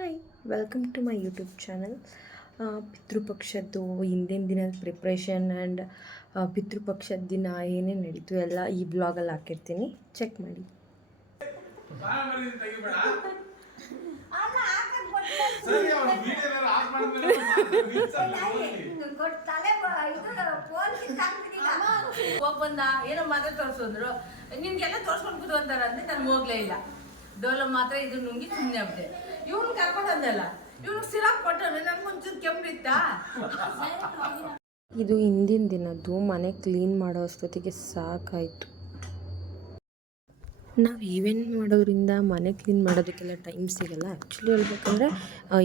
Hi, welcome to my YouTube channel. ಪಿತೃಪಕ್ಷದ್ದು ಹಿಂದಿನ ದಿನದ ಪ್ರಿಪ್ರೇಷನ್ ಆ್ಯಂಡ್ ಪಿತೃಪಕ್ಷದ ದಿನ ಏನೇನು ನಡೀತು ಎಲ್ಲ ಈ ಬ್ಲಾಗಲ್ಲಿ ಹಾಕಿರ್ತೀನಿ, ಚೆಕ್ ಮಾಡಿ. ಬಂದ ಏನೋ ಮಾತ್ರ ತೋರಿಸಿದ್ರು, ನಿನ್ಗೆಲ್ಲ ತೋರ್ಸ್ಕೊಂಡು ಕೂತ್ಕೊಂತಾರ ಅಂದ್ರೆ ನನ್ಗೆ ಹೋಗ್ಲೇ ಇಲ್ಲ. ಡೋಲ ಮಾತ್ರ ಇದು ನುಂಗಿ ಸುಮ್ಮನೆ ಆಗ್ಬಿಟ್ಟೆ. ಇವ್ನು ಕರ್ಕೊಂಡು ಅಂದಲ್ಲ, ಇವ್ನಿಗೆ ಸಿರಾಪ್ ಕೊಟ್ಟರೆ ನನ್ಗೊಂಚೂರು ಕೆಮ್ಮಿತ್ತಾ. ಇದು ಹಿಂದಿನ ದಿನದ್ದು. ಮನೆ ಕ್ಲೀನ್ ಮಾಡೋ ಅಷ್ಟೊತ್ತಿಗೆ ಸಾಕಾಯಿತು. ನಾವು ಈವೆಂಟ್ ಮಾಡೋದ್ರಿಂದ ಮನೆ ಕ್ಲೀನ್ ಮಾಡೋದಕ್ಕೆಲ್ಲ ಟೈಮ್ ಸಿಗೋಲ್ಲ. ಆ್ಯಕ್ಚುಲಿ ಹೇಳ್ಬೇಕಂದ್ರೆ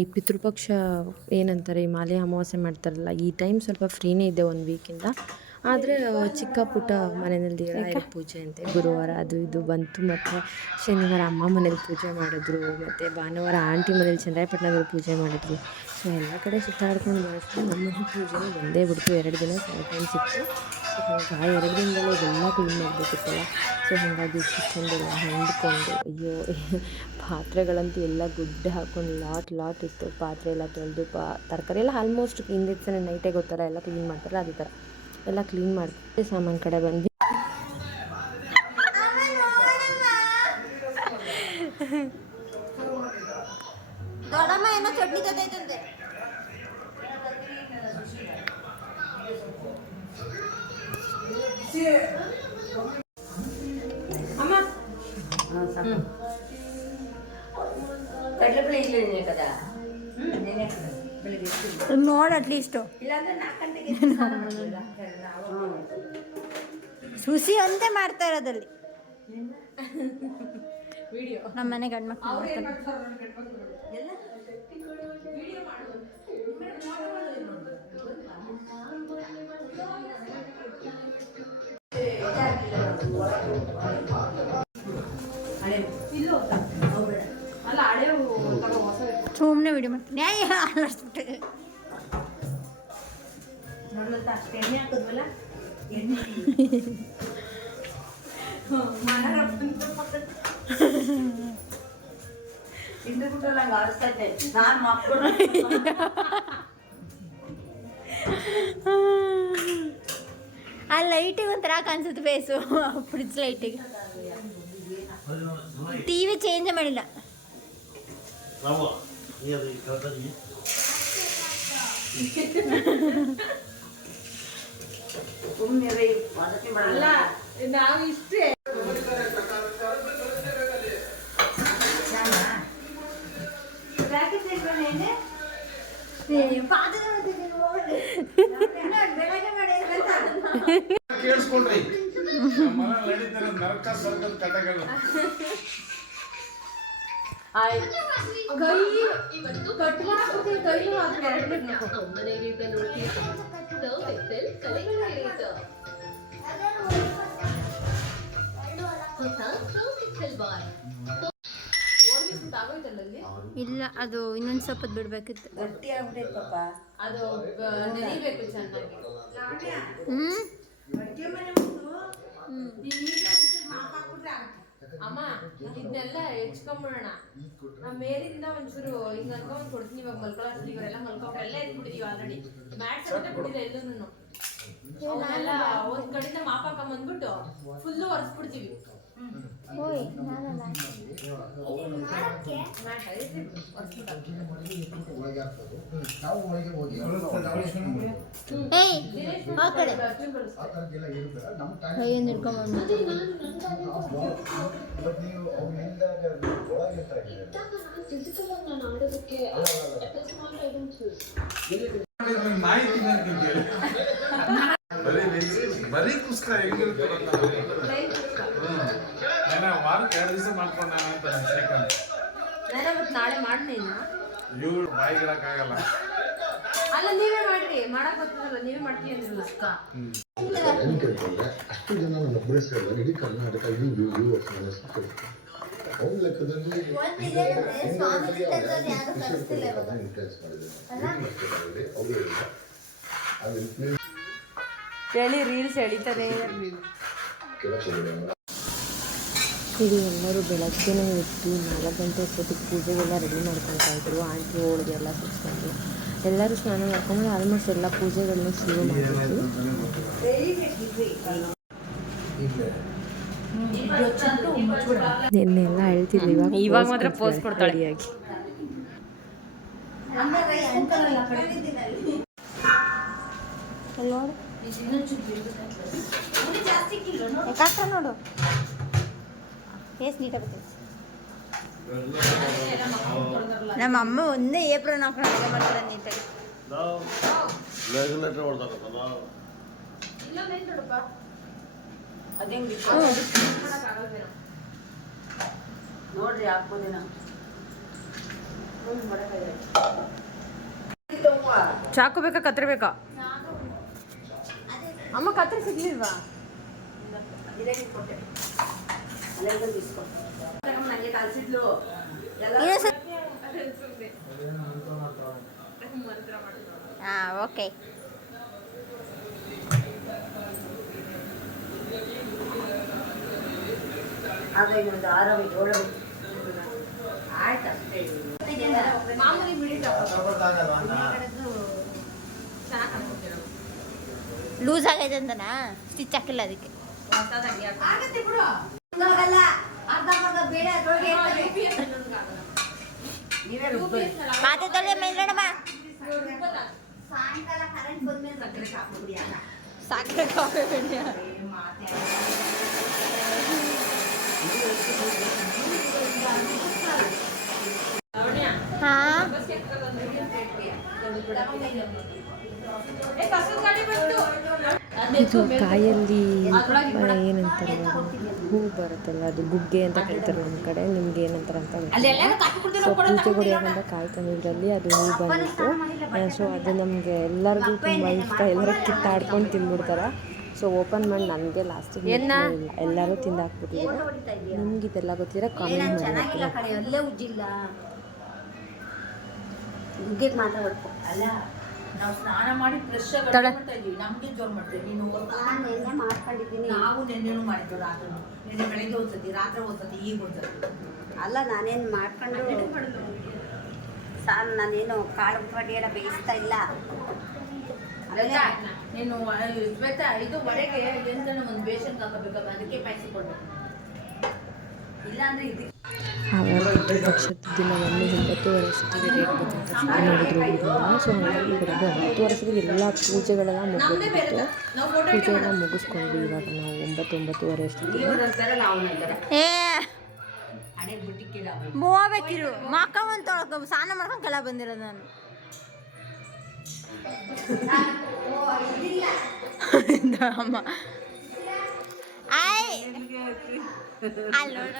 ಈ ಪಿತೃಪಕ್ಷ ಏನಂತಾರೆ, ಈ ಮಾಲೆ ಅಮಾವಾಸ್ಯೆ ಮಾಡ್ತಾರಲ್ಲ, ಈ ಟೈಮ್ ಸ್ವಲ್ಪ ಫ್ರೀನೇ ಇದೆ ಒಂದು ವೀಕಿಂದ. ಆದರೆ ಚಿಕ್ಕ ಪುಟ್ಟ ಮನೆಯಲ್ಲಿ ರಾಯರ ಪೂಜೆ ಅಂತೆ, ಗುರುವಾರ ಅದು ಇದು ಬಂತು. ಮತ್ತು ಶನಿವಾರ ಅಮ್ಮ ಮನೇಲಿ ಪೂಜೆ ಮಾಡಿದ್ರು, ಮತ್ತು ಭಾನುವಾರ ಆಂಟಿ ಮನೇಲಿ ಚಂದ್ರಾಯಪಟ್ಟಣದಲ್ಲಿ ಪೂಜೆ ಮಾಡಿದ್ರು. ಸೊ ಎಲ್ಲ ಕಡೆ ಸುತ್ತಾಡ್ಕೊಂಡು ಬರೋಷ್ಟು ನಮ್ಮ ಮನೆ ಪೂಜೆನೂ ಬಂದೇ ಬಿಡ್ತು. 2 ದಿನ ಟೈಮ್ ಸಿಕ್ತು. ಸೊ ಹಾಗಾಗಿ 2 ದಿನದಲ್ಲೇ ಇದೆಲ್ಲ ಕ್ಲೀನ್ ಮಾಡಬೇಕಿತ್ತಲ್ಲ. ಸೊ ಹಾಗಾಗಿ ಕಿಚನ್ದೆಲ್ಲ ಹೊಂದ್ಕೊಂಡು, ಅಯ್ಯೋ ಪಾತ್ರೆಗಳಂತೂ ಎಲ್ಲ ಗುಡ್ಡೆ ಹಾಕ್ಕೊಂಡು ಲಾಟ್ ಇತ್ತು. ಪಾತ್ರೆ ಎಲ್ಲ ತೊಳೆದು ತರಕಾರಿ ಎಲ್ಲ ಆಲ್ಮೋಸ್ಟ್ ಹಿಂದಿನ ದಿನ ನೈಟೇ ಗೊತ್ತಲ್ಲ ಎಲ್ಲ ಕ್ಲೀನ್ ಮಾಡ್ತಾರಲ್ಲ, ಅದೇ ಥರ ಎಲ್ಲ ಕ್ಲೀನ್ ಮಾಡ್ಕೊಂಡು ಸಾಮಾನು ಕಡೆ ಬಂದ್ವಿ. ದೊಡ್ಡಮ್ಮ ಏನೋ ಚಟ್ನಿ ತಂದೈತಂತೆ. ಅಮ್ಮ ಕಡಲೆಬೇಳೆ ಇಲ್ಲ ಕದಾ ನೋಡು ಅಟ್ಲೀಸ್ಟು ಸುಸಿ ಅಂತೆ ಮಾಡ್ತಾ ಇರೋದಲ್ಲಿ ನಮ್ಮ ಮನೆ ಗಂಡು ಮಕ್ಕಳು ಸುಮ್ಮನೆ ವಿಡಿಯೋ ಮಾಡ್ತೀನಿ. ಅಷ್ಟೇ ಎಣ್ಣೆ ಹಾಕಿದ್ವಲ್ಲ, ಎಣ್ಣೆ ಹಿಂದೆ ಬಿಟ್ಟಲ್ಲ ಹಂಗೆ ಆರಿಸ್ತೈತೆ. ನಾನು ಮಕ್ಕಳು ಆ ಲೈಟಿಗೆ ಒಂಥರ ಕಾಣಿಸುತ್ತೆ ಫೇಸು, ಫ್ರಿಡ್ಜ್ ಲೈಟಿಗೆ. ಟಿ ವಿ ಚೇಂಜ್ ಮಾಡಿಲ್ಲ. ಅಲ್ಲ, ನಾವು ಇಷ್ಟೇ ಕೇಳಿಸ್ಕೊಂಡ್ರಿ ನಡೀತಾರೆ ನರಕ ಸ್ವರ್ಗದ ಕಥೆಗಳು. ಇಲ್ಲ, ಅದು ಇನ್ನೊಂದು ಸ್ವಲ್ಪ ಬಿಡ್ಬೇಕಿತ್ತು. ಗಟ್ಟಿ ಆಗ್ಬಿಟ್ಟೈತೆ ಪಾಪ, ಅದು ನೆನಿಬೇಕು ಚೆನ್ನಾಗಿ. ಅಮ್ಮ ಇದನ್ನೆಲ್ಲ ಹೆಚ್ಕೊಂಬಿಡೋಣ. ನಾವು ಮೇಲಿಂದ ಒಂಚೂರು ಹಿಂಗ ಅನ್ಕೊಂಡ್ ಕೊಡ್ತೀನಿ. ಇವಾಗ ಮಲ್ಕೊಳ್ಳೋದು ಇವರೆಲ್ಲ ಮಲ್ಕೊಂಡ್ರೆ ಎಲ್ಲ ಎದ್ಬಿಟ್ಟಿದೀವಿ ಆಲ್ರೆಡಿ. ಮ್ಯಾಟ್ಸ್ ಅಂತ ಬಿಟ್ಟಿದೆ ಎಲ್ಲೂನು. ಅವನ್ನೆಲ್ಲ ಒಂದ್ ಕಡೆಯಿಂದ ಮಾಪಾಕೊಂಬಂದ್ಬಿಟ್ಟು ಫುಲ್ಲು ಒರೆಸ್ಬಿಡ್ತೀವಿ. ಬರೀ ಕುಸ್ಕ ಹೆಂಗಿರುತ್ತೆ ವಾರಕ್ಕೆ 2 ದಿವಸ ಮಾಡ್ಕೊಂಡ ಅಂತ ಶ್ರೀಕಾಂತ್. ನಾಳೆ ಮಾಡಿ ಇವ್ರು ಬಾಯಿಗಿಡಕ್ಕಾಗಲ್ಲ. ಅಲ್ಲ, ನೀವೇ ಮಾಡ್ರಿ, ಮಾಡಕ್ ಗೊತ್ತಿರಲ್ಲ, ನೀವೇ ಮಾಡ್ತೀವಿ ಅಂದ್ರಲ್ಲ ಅಕ್ಕ. ಅಷ್ಟು ಜನ ನನ್ನ ಒಬ್ಬರೇ ಇಡೀ ಕರ್ನಾಟಕ ಇಡೀ ಅವ್ರ ಲೆಕ್ಕದಲ್ಲಿ ಹೇಳಿ ರೀಲ್ಸ್ ಎಳಿತಾನೆ. ಇಲ್ಲಿ ಎಲ್ಲರೂ ಬೆಳಗ್ಗೆನೇ ಎದ್ದು 4 ಗಂಟೆ ಅಷ್ಟೊತ್ತಿಗೆ ಪೂಜೆಗೆಲ್ಲ ರೆಡಿ ಮಾಡ್ಕೊತಾ ಇದ್ರು. ಆಂಟಿ ಹೋಳಿಗೆ ಎಲ್ಲ ಸುರಿಸ್ಕೊಂಡು ಎಲ್ಲರೂ ಸ್ನಾನ ಮಾಡ್ಕೊಂಡು ಆಲ್ಮೋಸ್ಟ್ ಎಲ್ಲ ಪೂಜೆಗಳನ್ನ ಶುರು ಮಾಡಿದ್ವಿ. ನಿನ್ನೆಲ್ಲ ಹೇಳ್ತಿದ್ವಿ, ಇವಾಗ ಮಾತ್ರ ಪೋಸ್ ಕೊಡ್ತಾಳೆ ರೆಡಿಯಾಗಿ. ನೋಡು ಫೇಸ್ ನೀಟಾಗಿ ನಮ್ಮ ಅಮ್ಮ ಒಂದೇ ಏಪ್ರಿಲ್ ಹಾಕೊಂಡು ಅಡುಗೆ ಮಾಡ್ತಾರೆ ನೀಟಾಗಿ. ನೋಡ್ರಿ ಹಾಕ್ಬೋದೇನ ಚಾಕು ಬೇಕಾ ಕತ್ರಿ ಬೇಕಾ? ಅಮ್ಮ ಕತ್ರಿ ಸಿಗ್ಲಿಲ್ವಾ? ನನಗೆ ಕಲ್ಸಿದ್ಲು ಹಾಂ ಓಕೆ. ಆಗ ಆರಾಮಿತ್ತು ಒಳ್ಳೆ ಆಯ್ತು ಅಷ್ಟೇ ಮಾಮೂಲಿ ಬಿಡಿ ಲೂಸ್ ಆಗೈತೆ ಅಂತನಾ ಸ್ಟಿಚ್ ಹಾಕಿಲ್ಲ ಅದಕ್ಕೆ. ಆಗತ್ತೆ ಬಿಡು ಮಾತೆ ತೊಳೆ ಮೇಲೋಣಮ್ಮ ಸಾಯಂಕಾಲ ಕರೆಂಟ್ ಬಂದ್ಮೇಲೆ ಸಕ್ಕರೆ ಕಾಫಿ ಕುಡಿಯಲ್ಲ. ಸಕ್ಕರೆ ಕಾಫಿ ಕುಡಿಯ ಹಾಂ ಇದು ಕಾಯಲ್ಲಿ ಏನಂತಾರೆ ಹೂ ಬರುತ್ತಲ್ಲ, ಅದು ಗುಗ್ಗೆ ಅಂತ ಕರೀತಾರೆ ನಮ್ಮ ಕಡೆ. ನಿಮ್ಗೆ ಏನಂತಾರೆ ಅಂತ ಗೊತ್ತಿಲ್ಲ. ಸೊ ಪೂಜೆ ಹೊಡೆಯೋದ್ರಿಂದ ಕಾಯಿ ತಂದಿದ್ರಲ್ಲಿ ಅದು ಹೂ ಬಂದಿತ್ತು. ಸೊ ಅದು ನಮಗೆ ಎಲ್ಲರಿಗೂ ತುಂಬ ಇಷ್ಟ. ಎಲ್ಲರೂ ಕಿತ್ತಾಡ್ಕೊಂಡು ತಿಂದ್ಬಿಡ್ತಾರೆ. ಸೊ ಓಪನ್ ಮಾಡಿ ನನಗೆ ಲಾಸ್ಟಿಗೆ ಎಲ್ಲರೂ ತಿಂದಾಕ್ಬಿಟ್ಟಿದ್ರು. ನಿಮ್ಗೆ ಇದೆಲ್ಲ ಗೊತ್ತಿರೋ ಕಾಮೆಂಟ್ ಮಾಡಿ. ಅಲ್ಲೇ ಉಜ್ಜಿಲ್ಲ ಗುಗ್ಗೆಗೆ ಮಾತ್ರ ಹೊಡ್ಕೊ ಅಲ್ಲ. ನಾವು ಸ್ನಾನ ಮಾಡಿ ಫ್ರೆಶ್ ಆಗಿ ಮಾಡ್ತಾ ಇದೀವಿ. ನಮ್ಗೆ ಜೋರ್ ಮಾಡ್ತೀವಿ. ನೀನು ನೆನ್ನೆ ಮಾಡ್ಕೊಂಡಿದ್ದೀನಿ. ನಾವು ನೆನ್ನೆನೂ ಮಾಡಿದ್ದು ರಾತ್ರಿ. ನೆನ್ನೆ ಬೆಳಗ್ಗೆ ಒಂದ್ಸತಿ, ರಾತ್ರಿ ಒಂದ್ಸತಿ, ಈಗ ಒಂದ್ಸತಿ. ಅಲ್ಲ ನಾನೇನು ಮಾಡ್ಕೊಂಡು ಸಾರು ನಾನೇನು ಕಾಳು ಪುಡಿ ಎಲ್ಲ ಬೇಯಿಸ್ತಾ ಇಲ್ಲ. ಅಲ್ಲ ನೀನು ಶ್ವೇತಾ ಇದು ಒಡೆಗೆ ಎಂತನೂ ಒಂದು ಬೇಷನ್ಗೆ ಹಾಕಬೇಕಲ್ಲ, ಅದಕ್ಕೆ ಪಾಯಿಸಿಕೊಂಡು ಇಲ್ಲ ಅಂದರೆ ಇದಕ್ಕೆ ಆವಾಗ ಪಕ್ಷದ ದಿನ 9:30 ಅಷ್ಟೊತ್ತಿಗೆ ಡೇಟ್ ಬಂತ ಶುರು ಮಾಡಿದ್ರು ಹುಡುಗರನ್ನ. ಸೊ ಹಾಗಾಗಿ ಬೆಳಗ್ಗೆ 10 ವರ್ಷದಲ್ಲಿ ಎಲ್ಲ ಪೂಜೆಗಳೆಲ್ಲ ಮುಗಿದ್ಬಿಟ್ಟು ಪೂಜೆಯೆಲ್ಲ ಮುಗಿಸ್ಕೊಂಡ್ವಿ. ಇವಾಗ ನಾವು 9-9:30 ಅಷ್ಟೊತ್ತಿಗೆ ಮೂವಬೇಕಿರು ಮಕ್ಕ ಒಂದು ತೊಳ್ಕೊ ಸ್ನಾನ ಮಾಡ್ಕೊಂಡು ಕೆಳ ಬಂದಿರೋದು ನಾನು. ಅಮ್ಮ ಆಯ್ ಅಲ್ಲಿ ನೋಡ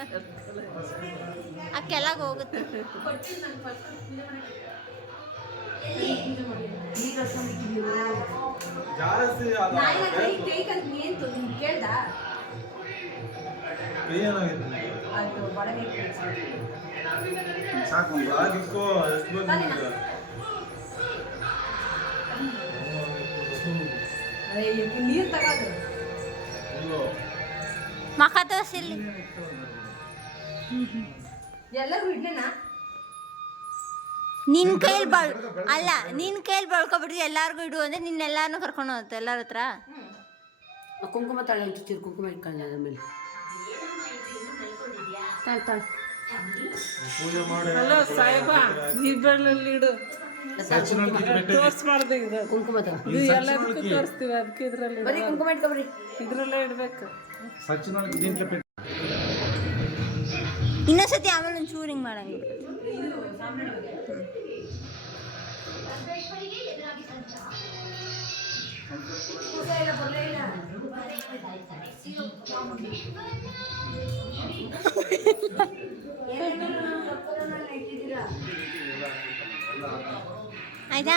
ಆ ಕೆಳಗೆ ಹೋಗುತ್ತೆ. ನೀರು ತಗೋದು ಮಕ್ಕ ತೋರಿಸಿಲ್ಲಿ ಎಲ್ಲರೂ ಇಡ್ಲೇನಾ? ನಿನ್ನ ಕೈಯಲ್ಲಿ ಅಲ್ಲ ನಿನ್ನ ಕೈಯಲ್ಲಿ ಬಳ್ಕೊಬಿಟ್ರಿ ಎಲ್ಲಾರ್ಗು ಇಡು ಅಂದ್ರೆ ನಿನ್ನೆಲ್ಲಾರನು ಕರ್ಕೊಂಡು ಹೋಗುತ್ತೆ ಎಲ್ಲರ ಹತ್ರ. ಕುಂಕುಮ ತಾಳೆ ಅಂತಿರ್ತೀರಿ, ಕುಂಕುಮ ಇಟ್ಕೊಳ್ಳಿ ಅದ್ರ ಮೇಲೆ ತಾಳೆ ತಾಳೆ ಕುಂಕುಮ ಬರೀ ಕುಂಕುಮ ಇಟ್ಕೊಬ್ರಿ. ಇನ್ನೊಂದ್ಸತಿ ಆಮೇಲೆ ಒಂದು ಚೂರಿಂಗ್ ಮಾಡಂಗಿಲ್ಲ. ಆಯ್ತಾ?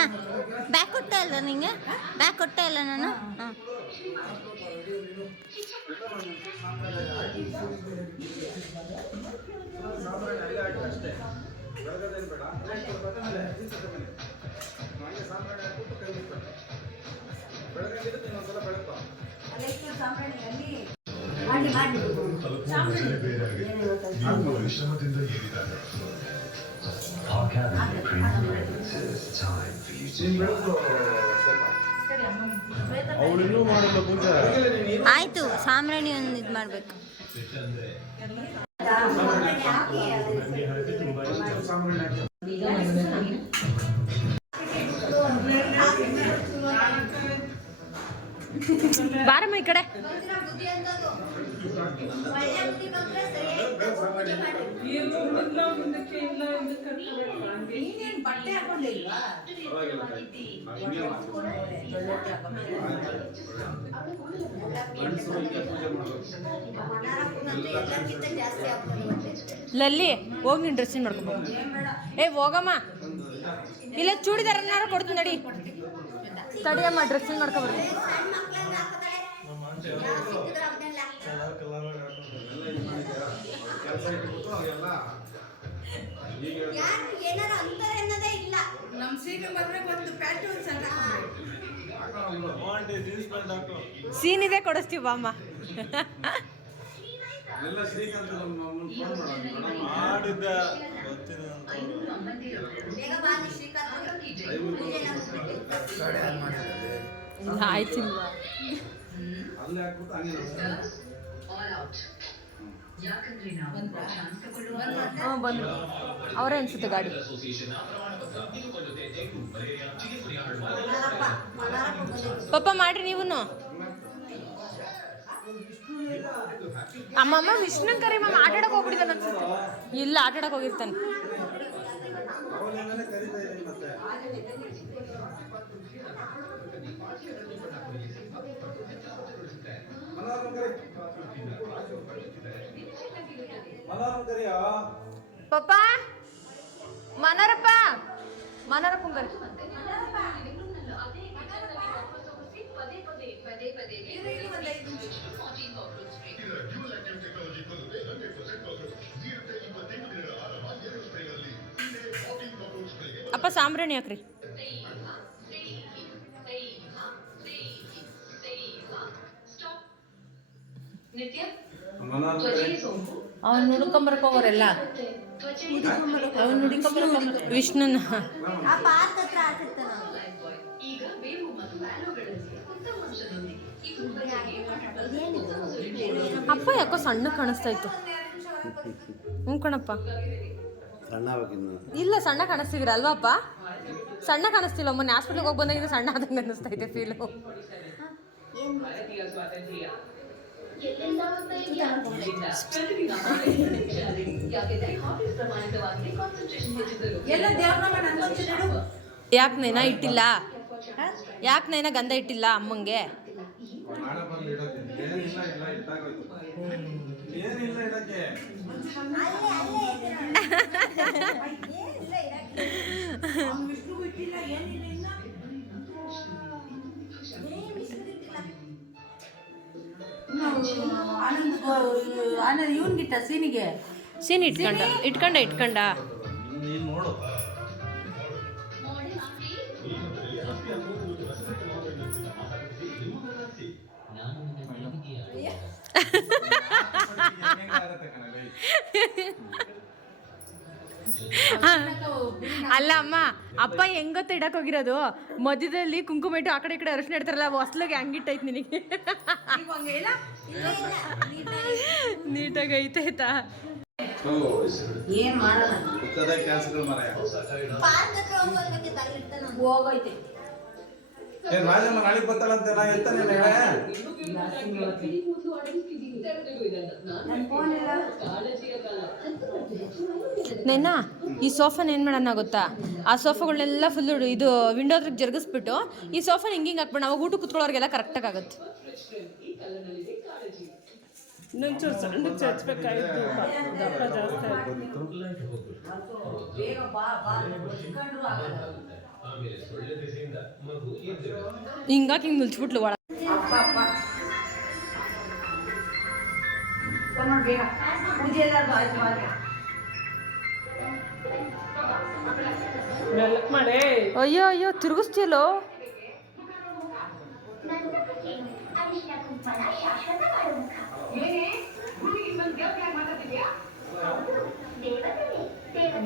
ಬ್ಯಾಗ್ ಕೊಟ್ಟ ಇಲ್ಲ ನಿಂಗೆ? ಬ್ಯಾಗ್ ಕೊಟ್ಟ ಇಲ್ಲ ನಾನು? ಹಾಂ ಮಾಡಿ ಪರಿಶ್ರಮದಿಂದ ಏರಿದ್ದಾರೆ. ಅವಳಿನ್ನೂ ಮಾಡಲ್ಲ ಪೂಜಾ. ಆಯ್ತು, ಸಾಂಬ್ರಾಣಿ ಒಂದು ಇದು ಮಾಡ್ಬೇಕು. ಬಾರಮ್ಮ ಈ ಕಡೆ. ಲಲ್ಲಿ ಹೋಗಿ ನೀನು ಡ್ರೆಸ್ಸಿಂಗ್ ಮಾಡ್ಕೊಬೋ. ಹೋಗಮ್ಮ, ಇಲ್ಲ ಚೂಡಿದಾರನ್ನಾರು ಕೊಡ್ತೀನಿ ನಡಿ. ತಡಿಯಮ್ಮ, ಡ್ರೆಸ್ಸಿಂಗ್ ಮಾಡ್ಕೊಬರ್ತೀನಿ. ಸೀನ್ ಇದೆ, ಕೊಡಿಸ್ತೀವಿ ಬಾಮ್ಮ. ಆಯ್ತು ಬಂದ್ರು ಅವರೇ ಅನ್ಸುತ್ತೆ ಗಾಡಿ. ಪಾಪ ಮಾಡ್ರಿ ನೀವು. ಅಮ್ಮಮ್ಮ ವಿಷ್ಣುನ್ ಕರಿ ಮಾಮ ಆಟಾಡಕ್ ಹೋಗ್ಬಿಟ್ಟಿದ್ದಾನೆ ಅನ್ಸುತ್ತೆ. ಇಲ್ಲ, ಆಟಾಡಕ್ ಹೋಗಿರ್ತಾನೆ. ಪಪ್ಪ ಮನರಪ್ಪ, ಮನರಪ್ಪನ್ ಕರಿ. ಅಪ್ಪ ಸಾಂಬ್ರಾಣಿ ಹಾಕ್ರಿ. ಅವ್ನು ನುಡ್ಕೊಂಬರಕ್ ಹೋಗೋರೆಲ್ಲ, ಅವ್ನು ನುಡ್ಕೊಂಬರಕ್ ವಿಷ್ಣುನ ಅಪ್ಪ ಯಾಕೋ ಸಣ್ಣ ಕಾಣಿಸ್ತಾ ಇತ್ತು. ಹ್ಞೂ ಕಣಪ್ಪ. ಇಲ್ಲ, ಸಣ್ಣ ಕಾಣಿಸ್ತಿದ್ದೀರ ಅಲ್ವಾ ಅಪ್ಪ? ಸಣ್ಣ ಕಾಣಿಸ್ತಿಲ್ಲ. ಮೊನ್ನೆ ಹಾಸ್ಪಿಟ್ಲಿಗೆ ಹೋಗಿ ಬಂದಾಗಿಂದ ಸಣ್ಣ ಆದಂಗೆ ಅನ್ನಿಸ್ತಾ ಇದೆ ಫೀಲು. ಯಾಕೆ ನೈನಾ ಇಟ್ಟಿಲ್ಲ? ಯಾಕೆ ನೈನಾ ಗಂಧ ಇಟ್ಟಿಲ್ಲ ಅಮ್ಮಂಗೆ? ಆನಂದ್ ಇವನ್ಗಿಟ್ಟ ಸೀನಿಗೆ ಸೀನ್ ಇಟ್ಕೊಂಡ ನೋಡು. ಅಲ್ಲ ಅಮ್ಮ, ಅಪ್ಪ ಹೆಂಗ್ ಗೊತ್ತ ಇಡಕ್ ಹೋಗಿರೋದು, ಮಧ್ಯದಲ್ಲಿ ಕುಂಕುಮ ಇಟ್ಟು ಆ ಕಡೆ ಈ ಕಡೆ ಅರಿಶಿನ ಇಡ್ತಾರಲ್ಲ, ಹೊಸ್ಲಾಗೆ ಹಂಗಿಟ್ಟೈತ್ ನಿನಗೆ. ನೀಟಾಗಿ ಐತಾಯ್ತಾ? ಏನ್ ಮಾಡಲ್ಲ, ಹೋಗೈತೆ. ರಾಜಮ್ಮ ನಾಳೆ ಬರ್ತಾಳಂತೆ, ನಾ ಇರ್ತಾನೆ. ನೈನಾ, ಈ ಸೋಫಾನ ಏನು ಮಾಡೋಣ ಗೊತ್ತಾ? ಆ ಸೋಫಾಗಳನ್ನೆಲ್ಲ ಫುಲ್ ಇದು ವಿಂಡೋದ್ರಿಗೆ ಜರುಗಿಸ್ಬಿಟ್ಟು ಈ ಸೋಫಾನ ಹಿಂಗೆ ಹಾಕ್ಬಿಟ್ಟು ಅವಾಗ ಊಟ ಕುತ್ಕೊಳ್ಳೋರಿಗೆಲ್ಲ ಕರೆಕ್ಟಾಗಿ ಆಗುತ್ತೆ. ಇನ್ನೊಂಚೂರು ಸಣ್ಣ ಚಚ್ಬೇಕಾಗಿತ್ತು, ದಪ್ಪ ಜಾಸ್ತಿ ಆಯ್ತು. ಹಿಂಗಾಗಿ ಹಿಂಗೆ ಮುಲ್ಚ್ಬಿಟ್ಲು ಒಳ. ಮೆಲ್ಲಕ್ ಮಾಡಿ. ಅಯ್ಯೋ ಅಯ್ಯೋ, ತಿರುಗಿಸ್ತೀಯಲ್ಲೋ.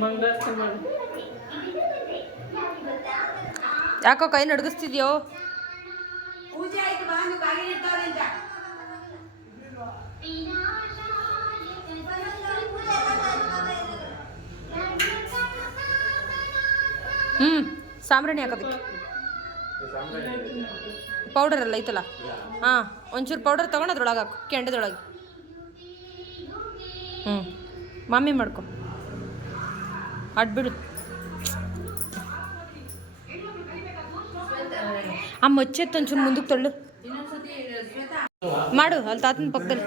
ಮಂಗಳಾರತಿ ಮಾಡಿ. ಯಾಕೋ ಕೈ ನಡುಗಿಸ್ತಿದ್ಯೋ? ಪೂಜೆ ಆಯ್ತು ಬಾ ನೀವು ಕಾಯಿ ಇರ್ತಾವ್ರೆ ಅಂತ. ಸಾಂಬ್ರಾಣಿ ಹಾಕೋದಕ್ಕೆ ಪೌಡರ್ ಎಲ್ಲ ಐತಲ್ಲ, ಹಾಂ ಒಂಚೂರು ಪೌಡರ್ ತೊಗೊಂಡು ಅದ್ರೊಳಗೆ ಹಾಕು, ಕೆಂಡದೊಳಗೆ. ಮಮ್ಮಿ ಮಾಡ್ಕೊ, ಅಡ್ಬಿಡು. ಆ ಮಚ್ಚೆತ್ತು ಒಂಚೂರು ಮುಂದಕ್ಕೆ ತೊಳ್ಳು ಮಾಡು, ಅಲ್ಲಿ ತಾತನ ಪಕ್ಕದಲ್ಲಿ.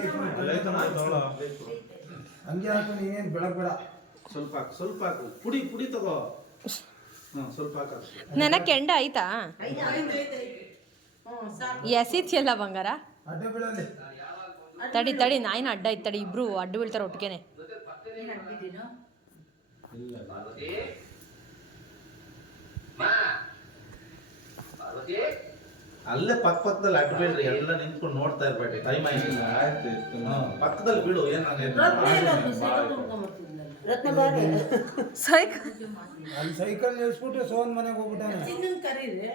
ಹಂಗೆ ಹಾಕು, ನೀನೇನು ಬೆಳಗ್ಗೆ ಬೇಡ. ಸ್ವಲ್ಪ ಹಾಕು, ಸ್ವಲ್ಪ ಹಾಕು. ಪುಡಿ ಪುಡಿ ತಗೋ. ಸ್ವಲ್ಪ ಹಾಕ. ನನ್ನ ಕೆಂಡ ಆಯ್ತಾ? ಎಸಿತಿಯಲ್ಲ ಬಂಗಾರ. ಅಡ್ಡ ಬೀಳಲಿ. ತಡಿ ತಡಿ, ನಾಯಿನ ಅಡ್ಡ ಐತೆ ತಡಿ, ಇಬ್ರು ಅಡ್ಡ ಬೀಳ್ತಾರೆ ಒಟ್ಟಿಗೆನೆ. ಅಲ್ಲೇ ಪಕ್ಕದಲ್ಲಿ ಅಡ್ಡ ಬೀಳ್ರಿ, ಎಲ್ಲ ನಿಂತ್ಕೊಂಡು ನೋಡ್ತಾ ಇರ್ಬೇಡಿ. ಟೈಮ್ ಆಗಿಲ್ಲ. ಪಕ್ಕದಲ್ಲಿ ಬೀಳು. ರತ್ನ ಬಾರಿ ಅಲ್ಲಿ ಸೈಕಲ್ ನಿಲ್ಸ್ಬಿಟ್ಟು ಸೋನ್ ಮನೆಗೆ ಹೋಗ್ಬಿಟ್ಟಾನೆ. ಇನ್ನೊಂದು ಕರೀರಿ.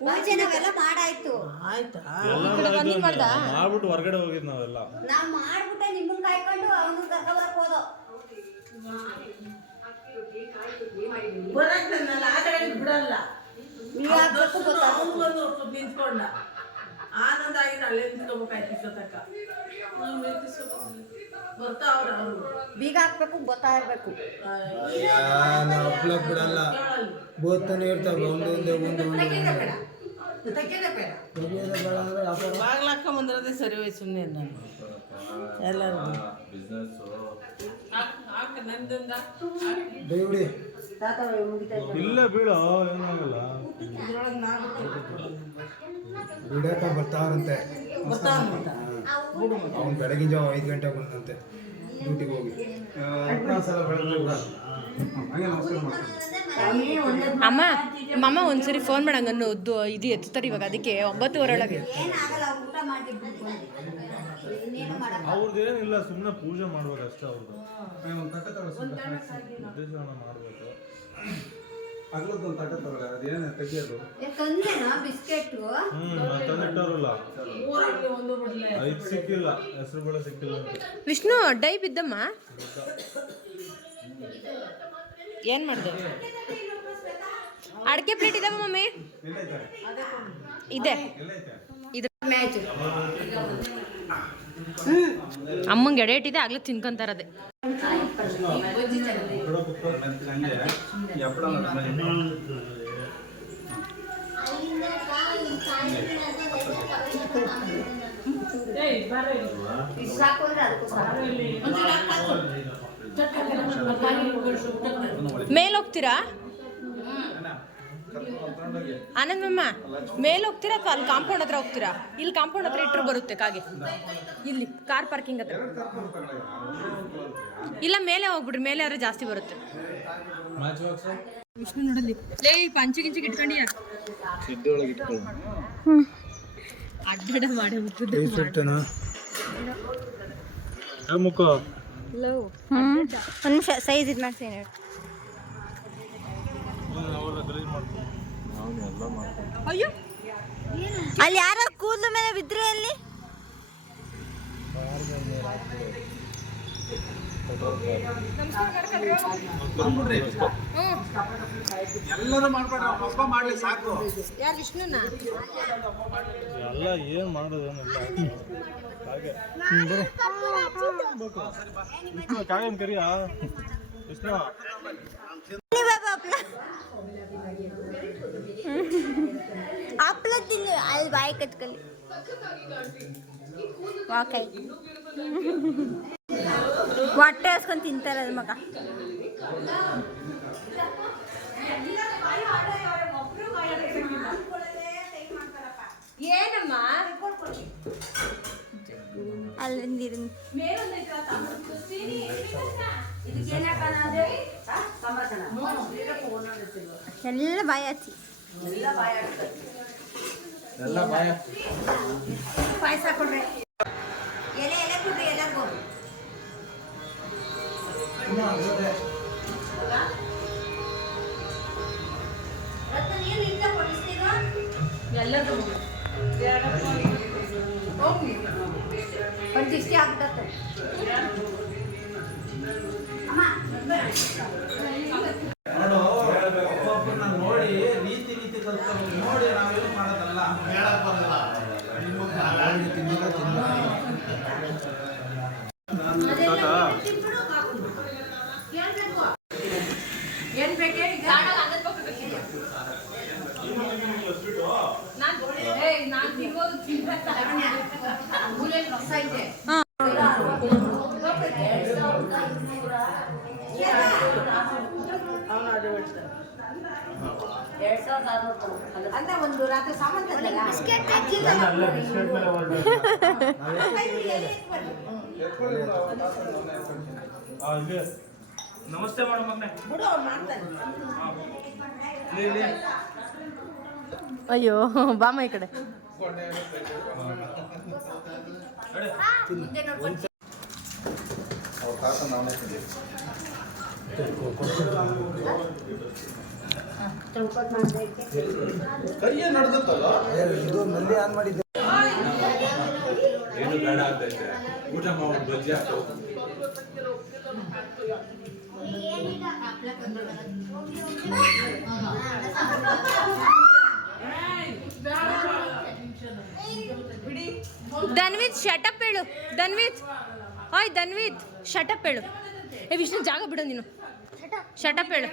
ಪೂಜೆ ನಾವೆಲ್ಲ ಮಾಡಾಯ್ತು. ಆಯ್ತಾ ಮಾಡ್ಬಿಟ್ಟು ಹೊರಗಡೆ ಹೋಗಿದ್ ನಾವೆಲ್ಲ. ನಾವ್ ಮಾಡ್ಬಿಟ್ಟೆ ನಿಮ್ಮನ್ ಕಾಯ್ಕೊಂಡು ಅವನು ಕರ್ಕೊಂಡ್ ಹೋದೋ. ಬರಕ್ ನನ್ನಲ್ಲ ಆ ಕಡೆ ಬಿಡಲ್ಲ. ಅವನಿಗೊಂದು ನಿಂತ್ಕೊಂಡ ಆನಂದ ಆಗಿದ್ರೆ ಅಲ್ಲೇ ನಿಂತ್ಕೋಬೇಕಾಯ್ತು ಇಷ್ಟೊತ್ತಕ್ಕ. ಬರ್ತಾವ್ರ ಅವರು ಬೀಗ ಹಾಕ್ಬೇಕು, ಗೊತ್ತಾ ಇರ್ಬೇಕು. ಹಪ್ಲಕ್ ಬಿಡಲ್ಲ, ಬೋತಾನೆ ಇರ್ತಾವ. ಒಂದೊಂದೇ ಬಾಗ್ಲಾಕ ಬಂದಿರೋದೇ ಸರಿ ಹೋಯ್ತು. ಸುಮ್ಮನೆ ನಾನು ಎಲ್ಲರೂ ಇಲ್ಲ ಬೀಳೋ, ಏನಾಗಲ್ಲ. ಬಿಡಕ ಬರ್ತಾರಂತೆ. ಅವ್ನು ಬೆಳಗಿನ ಜಾವ 5 ಗಂಟೆಗೆ ಬಂದಂತೆ ಡ್ಯೂಟಿಗೆ ಹೋಗಿ. ಅಮ್ಮ ಒಂದ್ಸರಿ ಫೋನ್ ಮಾಡಂಗ ಅನ್ನೋದು ಇದು ಎತ್ತುತ್ತಾರೆ ಇವಾಗ, ಅದಕ್ಕೆ 9:30 ಒಳಗೆ. ಏನಾಗಲ್ಲ, ಊಟ ಮಾಡಿಬಿಟ್ಟು ಅವ್ರದ್ದೇನಿಲ್ಲ, ಸುಮ್ಮನೆ ಪೂಜೆ ಮಾಡ್ಬೇಕು ಅಷ್ಟೇ. ಅವ್ರದ್ದು ಉದ್ದೇಶನ ಮಾಡಬೇಕು. ಅಗ್ಲದೊಂದು ತಟ್ಟೆ ತಗೊಳ್ಳಿ, ಅದೇನೇ ತೆಗಿಯೋದು. ಬಿಸ್ಕೆಟ್ ತಂದಿಟ್ಟವ್ರಲ್ಲ, ಇದು ಸಿಕ್ಕಿಲ್ಲ, ಹೆಸರು ಕೂಡ ಸಿಕ್ಕಿಲ್ಲ. ವಿಷ್ಣು ಡೈ ಬಿದ್ದಮ್ಮ, ಏನ್ ಮಾಡಿದೆ? ಅಡಿಕೆ ಪ್ಲೇಟ್ ಇದಾವ ಮಮ್ಮಿ? ಇದೆ. ಅಮ್ಮಂಗೆ ಎಡೆ ಇಟ್ಟಿದೆ, ಆಗ್ಲೇ ತಿನ್ಕೊಂತಾರದೆ. ಮೇಲ್ ಹೋಗ್ತೀರಾ ಆನಂದಮ್ಮ? ಮೇಲ್ ಹೋಗ್ತೀರಾ ಅಥವಾ ಅಲ್ಲಿ ಕಾಂಪೌಂಡ್ ಹತ್ರ ಹೋಗ್ತೀರಾ? ಇಲ್ಲಿ ಕಾಂಪೌಂಡ್ ಹತ್ರ ಇಟ್ಟರು ಬರುತ್ತೆ ಕಾಗೆ. ಇಲ್ಲಿ ಕಾರ್ ಪಾರ್ಕಿಂಗ್ ಹತ್ರ ಇಲ್ಲ, ಮೇಲೆ ಹೋಗ್ಬಿಡ್ರಿ, ಮೇಲೆ ಆದ್ರೆ ಜಾಸ್ತಿ ಬರುತ್ತೆ. ವಿಷ್ಣು ನೋಡಲಿ, ಲೇ ಪಂಚಿ ಗಿಂಚಿಗೆ ಇಟ್ಕೊಂಡಿಯ ಅಡ್ಡಾಡ ಮಾಡಿ ಮುಖ ಒಂದು ನಿಮಿಷ ಸೈಜ್ ಇದು ಮಾಡ್ತೀನಿ. ಅಯ್ಯೋ, ಅಲ್ಲಿ ಯಾರೋ ಕೂದಲು ಮೇಲೆ ಬಿದ್ರೆ ಅಲ್ಲಿ. ಎಲ್ಲರೂ ಮಾಡ್ಬೇಡ್ರಿ, ಹಬ್ಬ ಮಾಡ್ಲಿ ಸಾಕು. ಯಾರು ವಿಷ್ಣುನ? ಎಲ್ಲ ಏನ್ ಮಾಡೋದೇನಿಲ್ಲ. ಹಾಗೆ ವಿಷ್ಣು ಕಾಗನ್ ಕರಿಯಾ? ವಿಷ್ಣು ಹಪ್ಳ ತಿನ್ನು, ಅಲ್ಲಿ ಬಾಯಿ ಕಟ್ಕಲ್ಲಿ ವಾಕೈ ಹೊಟ್ಟೆ ಹಸ್ಕೊಂಡು ತಿಂತಾರೆ ಅದು ಮಗ. ಏನಮ್ಮ ಅಲ್ಲಿಂದ ಎಲ್ಲ ಬಾಯಿ ಹಚ್ಚಿ ಪಾಯಸ ಕೊಡ್ರಿ. ಎಲೆ ಎಲೆ ಕೊಡ್ರಿ ಎಲ್ಲರಿಗೂ. ಎಲ್ಲರೂ ಹೋಗಿ ಒಂದು ಇಷ್ಟೇ ಆಗ್ಬಿಟ್ಟತ್ತೆ ನೋಡು ಒಬ್ಬೊಬ್ಬರನ್ನ ನೋಡಿ ರೀತಿ ಕಲ್ತ್ಕೊಂಡು ನೋಡಿ ನಾವೇನು ಮಾಡೋದಲ್ಲ ಹೇಳಕ್ ಬರಲ್ಲ ಏನ್ ಬೇಕೇ ನಾನು ತಿನ್ಬೋದು ಮೂಲೆಯಲ್ಲಿ ರಸ ಇದೆ ಅಲ್ಲ ಒಂದು ರಾತ್ರಿ ಸಾಮಾನು ನಮಸ್ತೆ ಮಾಡು ಮಗನೇ ಅಯ್ಯೋ ಬಾಮ ಈ ಕಡೆ ಕೈಯೇ ನಡೆದತ್ತಲ್ಲ ಇದು ನಲ್ಲಿ ಆನ್ ಮಾಡಿದ್ದೆ ಏನು ಬೇಡ ಅಂತೈತೆ ಊಟ ಮಾಡ್ಬಿಟ್ಟು ಬಜ್ಜಿ ಹಾಕು ಧನ್ವಿತ್ ಶಟಪ್ ಹೇಳು ಧನ್ವಿತ್ ಹಾಯ್ ಧನ್ವಿತ್ ಶಟಪ್ ಹೇಳು ಏ ವಿಷ್ಣು ಜಾಗ ಬಿಡು ನೀನು ಶಟಪ್ ಹೇಳು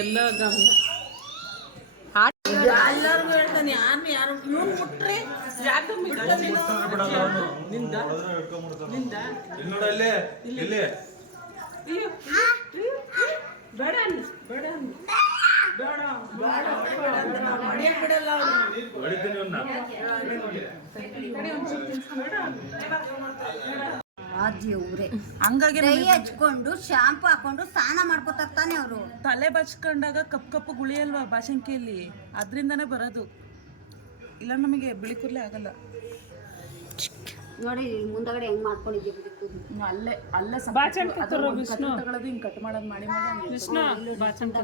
ಎಲ್ಲ ಗಮನ ಎಲ್ಲರಿಗೂ ಹೇಳ್ತಾನೆ ಯಾರು ಇವ್ನು ಮುಟ್ರೆ ಯಾಕೆ ನೋಡಲ್ಲೇ ಇಲ್ಲಿ ಬೇಡ ಬೇಡ ಬೇಡ ಮಡಿಯಕ್ಕೆ ಬಿಡಲ್ಲ ಹೊಡಿತೀನಿ ಇವ್ನ ಆದ್ಯವ್ರೆ ಹಂಗಾಗಿ ಕೈ ಹಚ್ಕೊಂಡು ಶಾಂಪು ಹಾಕೊಂಡು ಸ್ನಾನ ಮಾಡ್ಕೊತಾರೆ ತಾನೆ ಅವರು ತಲೆ ಬಚ್ಕೊಂಡಾಗ ಕಪ್ಪು ಗುಳಿಯಲ್ವಾ ಬಾಶಂಕಿಯಲ್ಲಿ ಅದರಿಂದನೇ ಬರೋದು ಇಲ್ಲ ನಮಗೆ ಬಿಳಿ ಕೂದಲೇ ಆಗಲ್ಲ ನೋಡಿ ಮುಂದಗಡೆ ಹೆಂಗ್ ಮಾಡ್ಕೊಂಡಿದ್ದೀವಿ ಅಲ್ಲೇ ಅಲ್ಲೇ ಬಾಚಣಿಕೆ ತರೋ ವಿಷ್ಣು. ತಗೊಳ್ಳೋದು ಹಿಂಗೆ ಕಟ್ ಮಾಡೋದು ಮಾಡಿ ಕೃಷ್ಣ ಬಾಚಂತ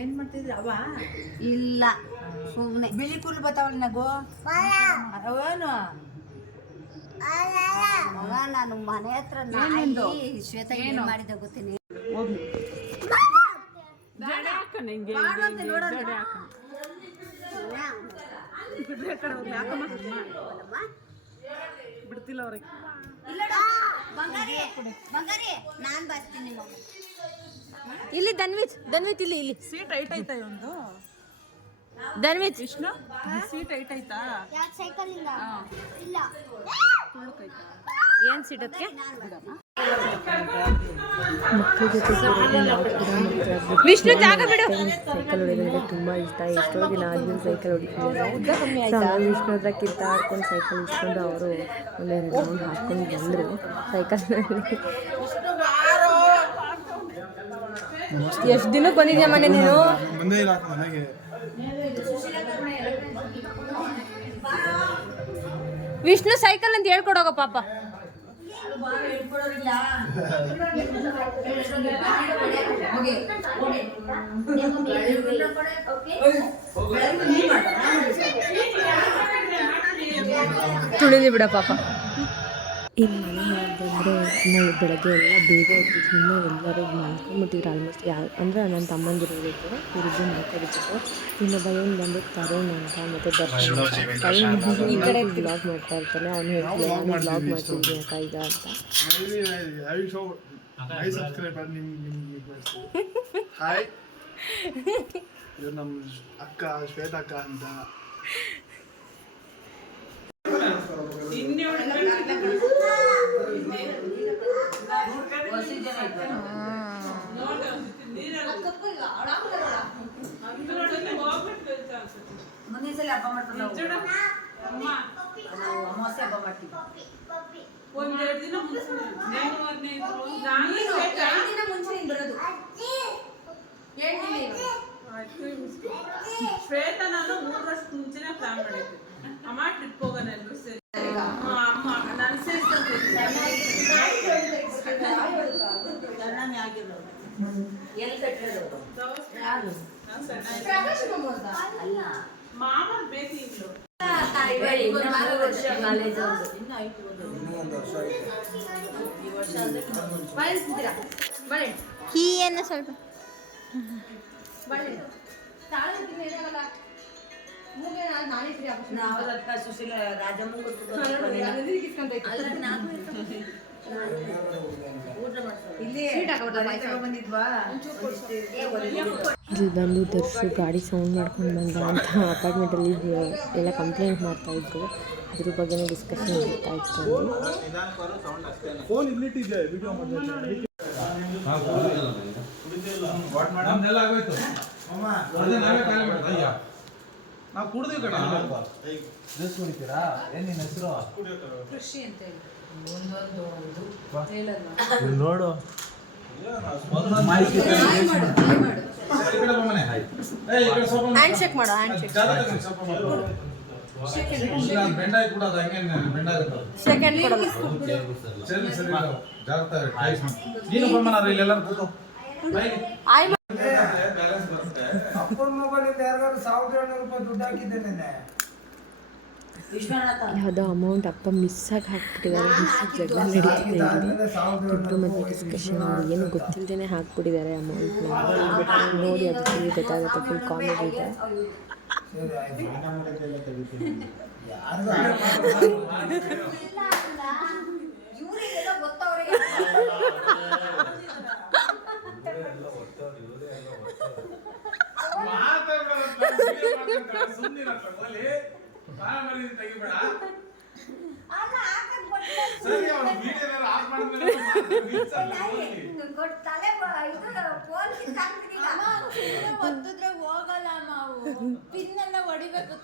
ಏನ್ ಮಾಡ್ತಿದ್ರಿ ಅವ ಇಲ್ಲ ಸುಮ್ಮನೆ ಬಿಳಿ ಕೂದಲು ಬರ್ತಾವಲ್ಲ ನಗು ಅವೇನು ಮಗ ನಾನು ಮನೆ ಹತ್ರ ನಾಯಿ ಶ್ವೇತ ಏನ್ ಮಾಡಿದ ಗೊತ್ತೀನಿ ಜಡೆ ಹಾಕಣ ಹಿಂಗೆ ಜಡೆ ಹಾಕಣ ಬಿಡ್ತಿಲ್ಲ ಅವ್ರಿಗೆ ಬಂಗಾರಿ ಬಂಗಾರಿ ನಾನ್ ಬರ್ತೀನಿ ಮಗ ಇಲ್ಲಿ ಧನ್ವಿತ್ ಧನ್ವಿತ್ ಇಲ್ಲಿ ಇಲ್ಲಿ ಸೀಟ್ ಐಟ್ ಐತಾ ಒಂದು ಧನ್ವಿತ್ ವಿಷ್ಣು ಸೀಟ್ ಐಟ್ ಐತಾ ಸೈಕಲ್ ಇಲ್ಲ ಏನ್ ಸಿಡಕ್ಕೆ ಮಕ್ಕಳ ಜೊತೆ ವಿಷ್ಣು ಜಾಗ ಬಿಡು ಸೈಕಲ್ ಹೊಡಿಯೋದಂದ್ರೆ ತುಂಬ ಇಷ್ಟ. ಎಷ್ಟೋ ದಿನ ಆದ್ಮೇಲೆ ಸೈಕಲ್ ಹೊಡಿತಿದ್ದಾರೆ. ವಿಷ್ಣು ಹತ್ರ ಕಿತ್ತಾಡ್ಕೊಂಡು ಸೈಕಲ್ ಇಸ್ಕೊಂಡು ಅವರು ಒಂದೆರಡು ರೌಂಡ್ ಹಾಕ್ಕೊಂಡು ಬಂದರು ಸೈಕಲ್ನಲ್ಲಿ. ಎಷ್ಟು ದಿನಕ್ಕೆ ಬಂದಿದ್ಯಾ ಮನೆ ನೀನು? ವಿಷ್ಣು ಸೈಕಲ್ ಅಂತ ಹೇಳ್ಕೊಡೋಗ ಪಾಪ. ತುಳಿದಿ ಬಿಡ ಪಾಪ. ಇನ್ನು ಮನೆ ಯಾವ್ದಂದರೆ ನಾವು ಬೆಳಗ್ಗೆ ಎಲ್ಲ ಬೇಗ ಎದ್ದಿದ್ದು ಇನ್ನೂ ಎಲ್ಲರೂ ಮಲ್ಕೊಂಬಿಟ್ಟಿದ್ರು ಆಲ್ಮೋಸ್ಟ್. ಅಂದರೆ ನನ್ನ ತಮ್ಮಂದಿರು ಇದ್ದರು, ಇವರಿಬ್ಬರು ಮಲ್ಕೊಂಡಿದ್ರು. ಇನ್ನೊಬ್ಬ ಏನು ಬಂದು ತರುಣ್ ಅಂತ ಮತ್ತು ದರ್ಶನ್ ಈ ಕಡೆ ಬ್ಲಾಗ್ ಮಾಡ್ತಾ ಇರ್ತಾನೆ. ಅವನು ಹೇಳ್ತಾನೆ ನಾನು ಬ್ಲಾಗ್ ಮಾಡ್ತಿದ್ದೀನಿ ಅಕ್ಕ ಈಗ ಅಂತ. ಹಾಯ್, ಇವ್ರು ನಮ್ಮ ಅಕ್ಕ ಶ್ವೇತಾ ಅಕ್ಕ ಅಂತ. ಮುಂದಿನ ಸಲ ಹಬ್ಬ ಮಾಡ್ತಾರೆ ಅಮಾವಾಸ್ಯೆ ಹಬ್ಬ ಮಾಡ್ತೀವಿ. ಒಂದೆರಡು ದಿನ ಮುಂಚೆ ಮುಂಚೆ ಬರೋದು ಹೇಳ್ತೀನಿ. ಶ್ವೇತಾ ನಾನು 3 ವರ್ಷದ ಮುಂಚೆನೆ ಪ್ಲಾನ್ ಮಾಡಿದ್ವಿ. ಅಮ್ಮ ಟ್ರಿಪ್ ಹೋಗೋಣ ಎಲ್ರು ಸೇರಿ. ಅಮ್ಮ ನಾನು ಸೇರಿಸ್ಕೊಂಡ್ರೆ ಮಾಮ ಬೇಕು ಇನ್ನು. ಕೀಯನ್ನು ಸ್ವಲ್ಪ ಇಲ್ಲಿ ಬಂದು ದರ್ಶು ಗಾಡಿ ಸೌಂಡ್ ಮಾಡ್ಕೊಂಡು ಬಂದ ಅಂತ ಅಪಾರ್ಟ್ಮೆಂಟಲ್ಲಿ ಎಲ್ಲ ಕಂಪ್ಲೇಂಟ್ ಮಾಡ್ತಾಯಿದ್ರು. ಅದ್ರ ಬಗ್ಗೆನೇ ಡಿಸ್ಕಷನ್ ಮಾಡ್ತಾ ಇತ್ತು ಅಲ್ಲಿ. ಫೋನ್ ಇಲ್ಲಿಟ್ಟಿದ್ದೆ ವಿಡಿಯೋ ಮಾಡಿ ನಮ್ದೆಲ್ಲ ಆಗೋಯ್ತು. ಅದೇ ನಾವೇ ಖಾಲಿ ಮಾಡ್ತಾ ಅಯ್ಯ ನಾವು ಕುಡ್ದೀವಿ ಕಣ. ಜ್ಯೂಸ್ ಕುಡಿತೀರಾ? ಏನ್ ನಿನ್ನ ಹೆಸರು? ನೋಡು ಹ್ಯಾಂಡ್ಶೇಕ್ ಮಾಡು, ಹ್ಯಾಂಡ್ಶೇಕ್. ಬೆಂಡಾಗಿ ಕೂಡ ಅದು ಹಂಗೆ ಬೆಂಡಾಗುತ್ತೆ. ಸೆಕೆಂಡ್ ಕೊಡಲ್ಲ. ಸರಿ ಸರಿ ಜಾಗ್ರತೆ ನೀನು ಬಮ್ಮನಾರ ಇಲ್ಲೆಲ್ಲರೂ ಕೂತು ಆಯ್ ಬ್ಯಾಲೆನ್ಸ್ ಬರುತ್ತೆ. ಅಪ್ಪನ ಮೊಬೈಲಿಂದ ಯಾರಿಗಾದ್ರು 1700 ರೂಪಾಯಿ ದುಡ್ಡು ಹಾಕಿದ್ದೆ ನೆನ್ನೆ. ಯಾವುದೋ ಅಮೌಂಟ್ ಅಪ್ಪ ಮಿಸ್ಸಾಗಿ ಹಾಕ್ಬಿಟ್ಟಿದ್ದಾರೆ. ಮಿಸ್ಸಾಗಿ ಜಗಳ ನಡೀತಿದೆ ಇಲ್ಲಿ. ಇಬ್ಬರು ಮಧ್ಯೆ ಡಿಸ್ಕಷನ್ ಏನು ಗೊತ್ತಿಲ್ಲದೇ ಹಾಕ್ಬಿಟ್ಟಿದ್ದಾರೆ ಅಮೌಂಟ್ನ. ನೋಡಿ ಅದಕ್ಕೆ ಗೊತ್ತಾಗುತ್ತೆ. ಫುಲ್ ಕಾಮಿಡಿ ಇದೆ. ಸರಿ ಆಯ್ತು. ಹೋಗಲ್ಲ ನಾವು ಪಿನ್ನೆಲ್ಲ ಹೊಡಿಬೇಕು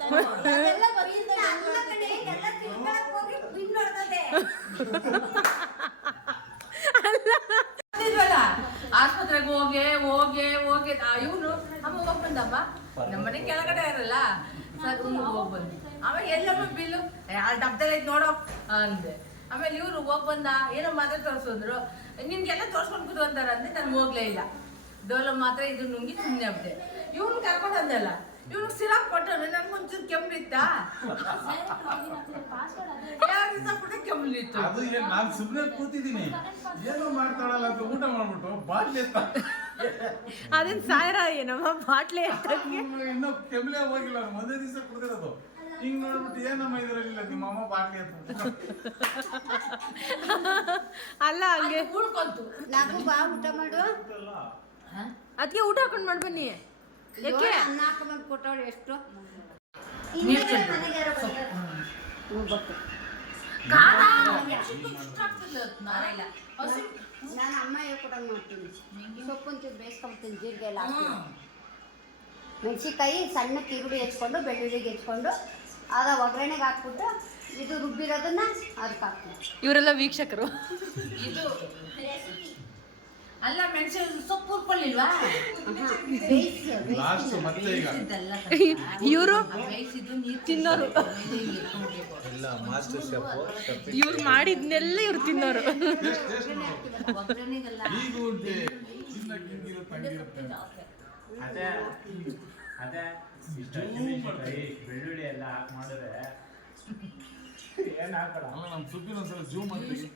ಆಸ್ಪತ್ರೆಗೆ ಹೋಗಿ ಹೋಗಿ ಹೋಗಿ ಇವನು ಅಮ್ಮ ಹೋಗಿ ಬಂದಮ್ಮ ನಮ್ಮನೆ ಕೆಳಗಡೆ ಇರಲ್ಲ ಸರ್ ಹೋಗಿ ಬಂದು ಆಮೇಲೆ ಎಲ್ಲಮ್ಮ ಬಿಲ್ಲು ಆ ಡಬ್ದಲ್ಲಿ ಐತೆ ನೋಡೋ ಅಂದೆ. ಆಮೇಲೆ ಇವ್ರು ಹೋಗಿ ಬಂದ ಏನೋ ಮಾತ್ರ ತೋರಿಸಿದ್ರು. ನಿಮ್ಗೆಲ್ಲ ತೋರ್ಸ್ಕೊಂಡು ಕೂತು ಅಂತಾರ ಅಂದ್ರೆ ನಾನು ಹೋಗ್ಲೇ ಇಲ್ಲ. ಡೋಲ ಮಾತ್ರ ಇದು ನುಂಗಿ ಸುಮ್ಮನೆ ಆಗ್ಬಿಟ್ಟೆ. ಇವ್ನು ಕರ್ಕೊಂಡು ಅಂದಲ್ಲ, ಇವ್ನಿಗೆ ಸಿರಾಪ್ ಕೊಟ್ಟರು. ನನ್ಗೊಂಚೂರು ಕೆಮ್ಮಿತ್ತ ಕೆಮ್ಮಿತ್ತು. ಅದು ಏನ್ ನಾನು ಸುಮ್ಮನೆ ಕೂತಿದ್ದೀನಿ, ಏನೋ ಮಾಡ್ತಾಳಲ್ಲ ಅಂತ ಊಟ ಮಾಡ್ಬಿಟ್ಟು ಬಾಟ್ಲಿ ಎತ್ತ. ಅದೇನು ಸಾಯರ ಏನಮ್ಮ ಬಾಟ್ಲಿ ಇನ್ನೂ ಕೆಮ್ಲೆ ಹೋಗಿಲ್ಲ, ಒಂದೇ ದಿವಸ ಕುಡಿದಿರೋದು. ಹಿಂಗ್ ನೋಡ್ಬಿಟ್ಟು ಏನಮ್ಮ ಇದರಲ್ಲಿಲ್ಲ ನಿಮ್ಮ ಅಮ್ಮ ಬಾಟ್ಲಿ ಎತ್ತ. ಅಲ್ಲ ಹಂಗೆ ಉಳ್ಕೊಂತು. ನಾವು ಬಾ ಊಟ ಮಾಡು. ಅದಕ್ಕೆ ಊಟ ಹಾಕೊಂಡು ಮಾಡ್ಬನ್ನಿ. ಯಾಕೆ ಅನ್ನ ಹಾಕೊಂಡ್ ಕೊಟ್ಟವ್ರು ಎಷ್ಟು ನಾನು ಅಮ್ಮ ಹೇಳ್ಕೊಟ್ಟಂಗೆ ಮಾಡ್ತೀನಿ. ಸೊಪ್ಪು ಒಂಚೂರು ಬೇಯಿಸ್ಕೊಂತೀನಿ, ಜೀರಿಗೆ ಎಲ್ಲ ಹಾಕಿ, ಮೆಣಸಿನ್ಕಾಯಿ ಸಣ್ಣಕ್ಕೆ ಈರುಳ್ಳಿ ಹೆಚ್ಕೊಂಡು ಬೆಳ್ಳುಳ್ಳಿಗೆ ಹೆಚ್ಕೊಂಡು ಆಗ ಒಗ್ಗರಣೆಗೆ ಹಾಕ್ಬಿಟ್ಟು ಇದು ರುಬ್ಬಿರೋದನ್ನ ಅದಕ್ಕೆ ಹಾಕ್ತೀನಿ. ಇವರೆಲ್ಲ ವೀಕ್ಷಕರು. ಇದು ಅಲ್ಲ ಮೆಣಸಿನ ಸೊಪ್ಪು ಹುರ್ಕೊಳ್ಳಿಲ್ವಾ? ಲಾಸ್ಟ್ ಮತ್ತೆ ಈಗ ಇವರು ತಿನ್ನೋರು. ಇವ್ರು ಮಾಡಿದ್ನೆಲ್ಲ ಇವ್ರು ತಿನ್ನೋರು. ಈಗ ಉಂಟೆ ತಿನ್ನಕ್ಕೆ ಹಿಂಗಿರುತ್ತೆ ಹಂಗಿರುತ್ತೆ. ಅದೇ ಬೆಳ್ಳುಳ್ಳಿ ಎಲ್ಲ ಹಾಕಿ ಮಾಡಿದ್ರೆ ಏನು ಹಾಕಲ್ಲ. ಅಲ್ಲ ನಮ್ಮ ಸುದ್ದಿನ ಒಂದ್ಸಲ ಜೂಮ್ ಮಾಡ್ತೀವಿ.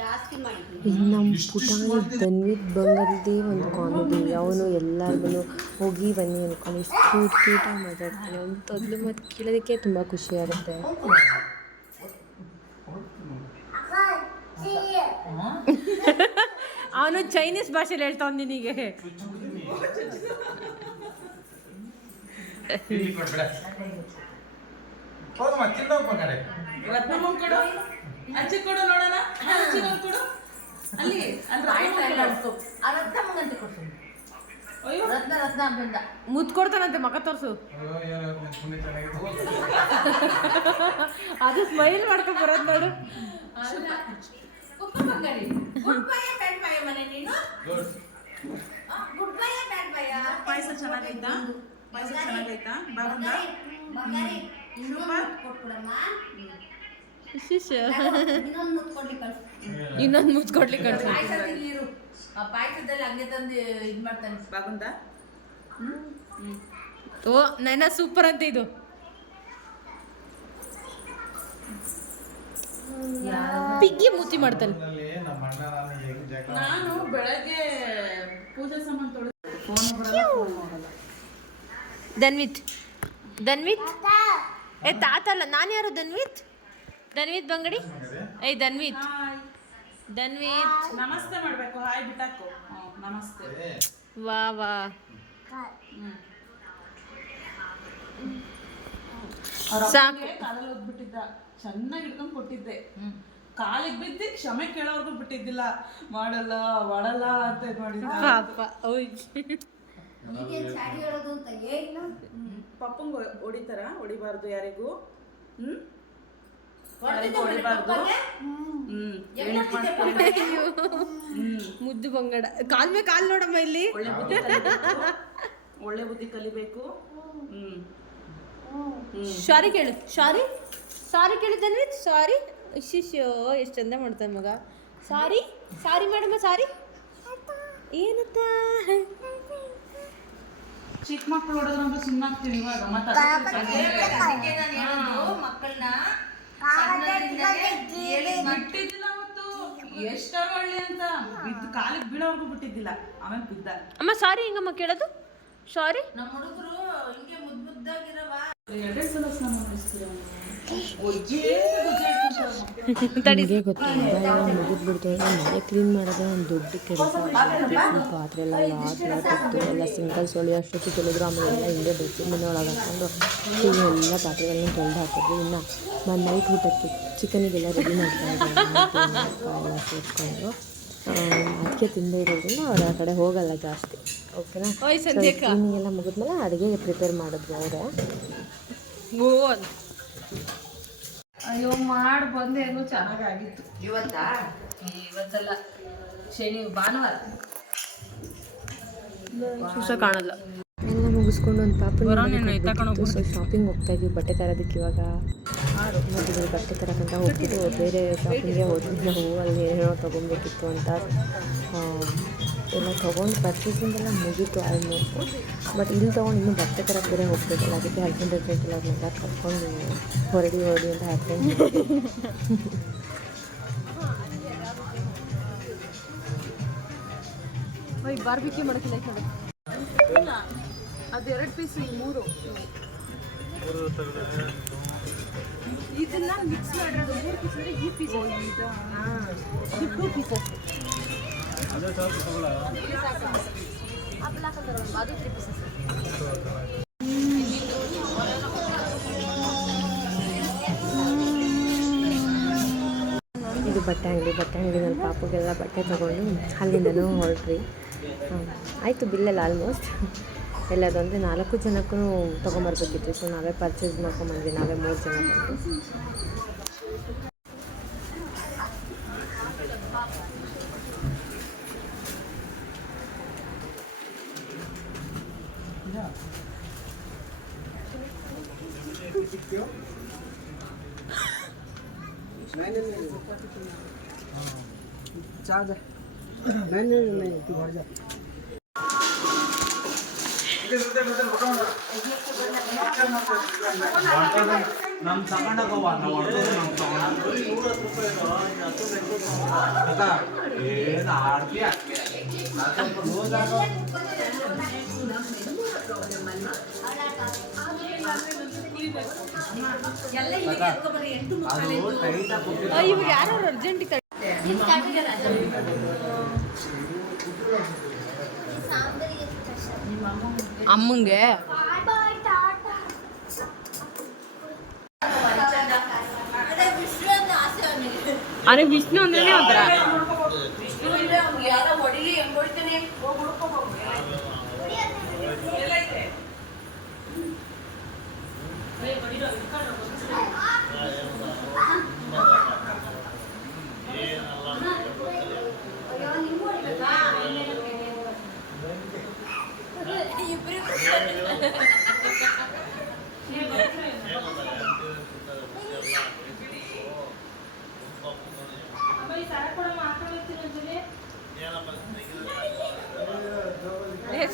ಜಾಸ್ತಿ ಮಾಡಿದ್ದೀನಿ. ಇನ್ನು ನಮ್ಮ ಪುಟಾಣಿ ಧನ್ವಿತ್ ಬಂಗಲ್ದೇ ಒಂದು ಕಾಮಿಡಿ. ಅವನು ಎಲ್ಲರಿಗೂ ಹೋಗಿ ಬನ್ನಿ ಅಂದ್ಕೊಂಡು ಇಷ್ಟು ಕ್ಯೂಟಾಗಿ ಮಾತಾಡ್ತಾನೆ. ಅವ್ನು ತೊದಲು ಮತ್ತು ಕೇಳೋದಕ್ಕೆ ತುಂಬ ಖುಷಿ ಆಗುತ್ತೆ. ಅವನು ಚೈನೀಸ್ ಭಾಷೆಲಿ ಹೇಳ್ತಾವ್ ನಿನಗೆ. ಹೋಗಮ್ಮ ತಿನ್ನೋಪ್ಪ ಕಡೆ. ರತ್ನಮ್ಮನ್ ಕೊಡು, ಅಜ್ಜಿ ಕೊಡು ನೋಡೋಣ. ಅಜ್ಜಿ ಕೊಡು ಅಲ್ಲಿ ಮುದ್ದು ಕೊಡ್ತಾನಂತೆ, ಮಗ ತೋರ್ಸು. ಅದು ಸ್ಮೈಲ್ ಮಾಡ್ಕೊಂಡ್ ಬರೋದು ನೋಡು. ಗುಡ್ ಬೈ ಬ್ಯಾಡ್ ಬೈ ಪಾಯಸ ಚೆನ್ನಾಗೈತಾ? ಪಾಯಸ ಚೆನ್ನಾಗೈತಾ? ಬಾಗುಂದ ಬಂಗಾರಿ ಕೊಟ್ಬಿಡಮ್ಮ. ಇನ್ನೊಂದು ಮುತ್ಕೊಡ್ಲಿ ಕಳ್ಸು. ಇನ್ನೊಂದು ಮುಚ್ಕೊಡ್ಲಿಕ್ಕೆ ಕಳ್ಸಿ. ನೀರು ಆ ಪಾಯಸದಲ್ಲಿ ಹಂಗೆ ತಂದು ಇದು ಮಾಡ್ತಾನೆ. ಬಾಗುಂದ ಓ ನೈನಾ ಸೂಪರ್ ಅಂತ ಇದು. ಪಿಗ್ಗಿ ಮೂತಿ ಮಾಡ್ತಾನೆ. ನಮ್ಮ ಅಣ್ಣ ನಾನು ಹೇಗೆ ಜಗಳ ನಾನು ಬೆಳಗ್ಗೆ ಪೂಜೆ ಸಾಮಾನು ತೊಳೆದು ಫೋನ್ ಬರಲ್ಲ, ಫೋನ್ ಮಾಡಲ್ಲ. ಧನ್ವಿತ್ ಏ ತಾತ ಅಲ್ಲ, ನಾನು ಯಾರು? ಧನ್ವಿತ್ ಬಂಗಡಿ. ಏಯ್ ಧನ್ವಿತ್ ನಮಸ್ತೆ ಮಾಡ್ಬೇಕು. ಹಾಯ್ ಬಿಟ್ಟಾಕು. ನಮಸ್ತೆ. ವಾ ಸಾಕು. ಕಾಲಲ್ಲಿ ಓದ್ಬಿಟ್ಟಿದ್ದ, ಚೆನ್ನಾಗಿ ಹಿಡ್ಕೊಂಡು ಕೊಟ್ಟಿದ್ದೆ. ಕಾಲಿಗೆ ಬಿದ್ದು ಕ್ಷಮೆ ಕೇಳೋರ್ಗು ಬಿಟ್ಟಿದ್ದಿಲ್ಲ. ಮಾಡಲ್ಲ ಅಂತ ಇದ್ ಮಾಡಿದ್ದ. ಪಾಪ. ಈಗೇನ್ ಚಾಡಿ ಹೇಳೋದು ಅಂತ ಏನು? ಪಪ್ಪಂಗ್ ಹೊಡಿಬಾರ್ದು ಯಾರಿಗೂ. ಹೊಡಿಬಾರ್ದು. ಮುದ್ದು ಬಂಗಡ. ಕಾಲ್ ಮೇಲೆ ಕಾಲ್ ನೋಡಮ್ಮ ಇಲ್ಲಿ. ಒಳ್ಳೆ ಬುದ್ಧಿ ಕಲಿಬೇಕು. ಸಾರಿ ಕೇಳು. ಸಾರಿ ಕೇಳು ಧನ್ವಿತ್. ಸಾರಿ. ಶಿಶ್ಯೋ ಎಷ್ಟು ಚಂದ ಮಾಡ್ತಾನೆ ಮಗ. ಸಾರಿ ಮೇಡಮ್ಮ. ಸಾರಿ ಏನತ್ತ? ಚಿಕ್ಕ ಮಕ್ಕಳು ಹೊಡೆದ್ರಂದ್ರೆ ಸುಮ್ಮನಾಗ್ತೀವಿ ಇವಾಗ. ಮಕ್ಕಳನ್ನ ಬಿಟ್ಟಿದ್ದಿಲ್ಲ ಅವತ್ತು. ಎಷ್ಟಾರು ಒಳ್ಳೆ ಅಂತ ಬಿದ್ದು ಕಾಲಿಗೆ ಬೀಳೋರ್ಗು ಬಿಟ್ಟಿದ್ದಿಲ್ಲ. ಆಮೇಲೆ ಬಿದ್ದ. ಅಮ್ಮ ಸಾರಿ ಹಿಂಗಮ್ಮ ಕೇಳೋದು. ಸಾರಿ. ನಮ್ಮ ಹುಡುಗರು ಹಿಂಗೆ ಮುದ್ದಾಗಿರವ. 2 ಸಲ ಸ್ನಾನ ಮಾಡಿಸ್ತೀರ. ನಿಮಗೆ ಗೊತ್ತಿಲ್ಲ ಮುಗಿದ್ಬಿಡ್ತು ಅಂದರೆ ಮನೆ ಕ್ಲೀನ್ ಮಾಡೋದೇ ಒಂದು ದೊಡ್ಡ ಕೆಲಸ. ಪಾತ್ರೆ ಎಲ್ಲ ಲಾಟ್ ಎಲ್ಲ ಸಿಂಗಲ್ ಸೊಳಿ ಅಷ್ಟೊತ್ತು ತೊಳೆದ್ರು. ಆಮೇಲೆ ಎಲ್ಲ ಹಿಂಗೆ ಬೆಚ್ಚಿ ಮನೆ ಒಳಗೆ ಹಾಕ್ಕೊಂಡು ಎಲ್ಲ ಪಾತ್ರೆಗಳನ್ನ ತೊಳೆದು ಹಾಕಿದ್ವಿ. ಇನ್ನು ನಾನು ನೈಟ್ ಊಟಕ್ಕೆ ಚಿಕನಿಗೆಲ್ಲ ರೆಡಿ ಮಾಡ್ತಾಯಿದ್ದೆ. ಎಲ್ಲ ಸೇರಿಸ್ಕೊಂಡು ಅದಕ್ಕೆ ತಿಂದೇ ಇರೋದ್ರಿಂದ ಅವ್ರು ಆ ಕಡೆ ಹೋಗಲ್ಲ ಜಾಸ್ತಿ. ಓಕೆನಾ? ಕ್ಲೀನಿಂಗೆಲ್ಲ ಮುಗಿದ್ಮೇಲೆ ಅಡುಗೆ ಪ್ರಿಪೇರ್ ಮಾಡಿದ್ರು ಅವರೇ. ಅಯ್ಯೋ ಮಾಡಿ ಬಂದು ಏನೋ ಚೆನ್ನಾಗಾಗಿತ್ತು. ಇವತ್ತಲ್ಲ, ಶನಿ ಭಾನುವಾರ ಕಾಣಲ್ಲ. ಎಲ್ಲ ಮುಗಿಸ್ಕೊಂಡು ಒಂದು ಪಾಪು ಸೊ ಶಾಪಿಂಗ್ ಹೋಗ್ತಾ ಇದ್ವಿ ಬಟ್ಟೆ ತರೋದಕ್ಕೆ. ಇವಾಗ ಮದುವೆ ಬಟ್ಟೆ ತರೋಕ್ಕಂತ ಹೋಗ್ಬಿಟ್ಟು ಬೇರೆ ಶಾಪಿಂಗ್ಗೆ ಹೋದ್ವಿ ನಾವು. ಅಲ್ಲಿ ಏನೋ ತೊಗೊಬೇಕಿತ್ತು ಅಂತ ಎಲ್ಲ ತೊಗೊಂಡು ಪರ್ಚೇಸಿಂಗ್ ಎಲ್ಲ ಮುಗೀತು ಆಲ್ಮೋಸ್ಟ್. ಬಟ್ ಇಲ್ಲಿ ತೊಗೊಂಡು ಇನ್ನೂ ಬಟ್ಟೆ ತರಕ್ಕೆ ಬೇರೆ ಹೋಗ್ಬೇಕಲ್ಲ. ಅದಕ್ಕೆ ಹಸ್ಬೆಂಡ್ ಅವ್ರನ್ನೆಲ್ಲ ಕರ್ಕೊಂಡು ಹೊರಡಿ ಅಂತ ಹಾಕ್ಕೊಂಡು ಬಾರ್ಬಿಕ್ಯೂ ಮಾಡೋಕ್ಕಿಲ್ಲ. ಅದು 2 ಪೀಸ್, 3 ಇದನ್ನ ಮಿಕ್ಸ್ ಮಾಡಿರೋದು. 3 ಪೀಸ್ ಅಂದರೆ ಈ ಪೀಸ್. 2 ಪೀಸಸ್. ಅದೇ ಸಾಕು ತಗೊಳ್ಳ. ಅದು 3 ಪೀಸಸ್. ಇದು ಬಟ್ಟೆ ಅಂಗಡಿನಲ್ಲಿ ಪಾಪುಗೆಲ್ಲ ಬಟ್ಟೆ ತೊಗೊಂಡು ಅಲ್ಲಿಂದನೂ ಹೊರಟ್ರಿ. ಆಯಿತು ಬಿಲ್ಲೆಲ್ಲ ಆಲ್ಮೋಸ್ಟ್ ಎಲ್ಲದಂದರೆ 4 ಜನಕ್ಕೂ ತೊಗೊಂಬರ್ಬೇಕಿತ್ತು. ಸೊ ನಾವೇ ಪರ್ಚೇಸ್ ಮಾಡ್ಕೊಂಬಂದ್ವಿ. ನಾವೇ 3 ಜನ ಬಂದು. ನಮ್ ತಗೊಂಡೋಗವ್ವ ನಾವು ಏನು ಆಡ್ತೀಯ ಇವಾಗ ಯಾರು ಅರ್ಜೆಂಟ್ ಅಮ್ಮಂಗೆ ಅರೆ ವಿಷ್ಣು ಅಂದ್ರೆ ಒಂಥರ ಯಾರೋ ಹೊಡಿಲಿ ಹೆಂಗ್ ಹೊಡಿತಾನೆ.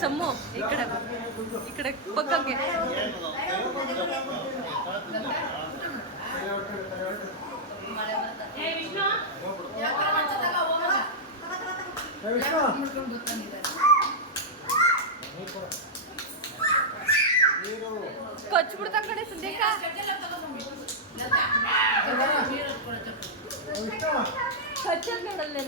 ಸಮ್ಮು ಈ ಕಡೆ ಪಕ್ಕಕ್ಕೆ ಕೊಚ್ಬಿಡ್ತಾ ಕಡೆ ಸುದೇಕ ಕಚ್ಚೋದ್ ನೋಡಲ್ಲ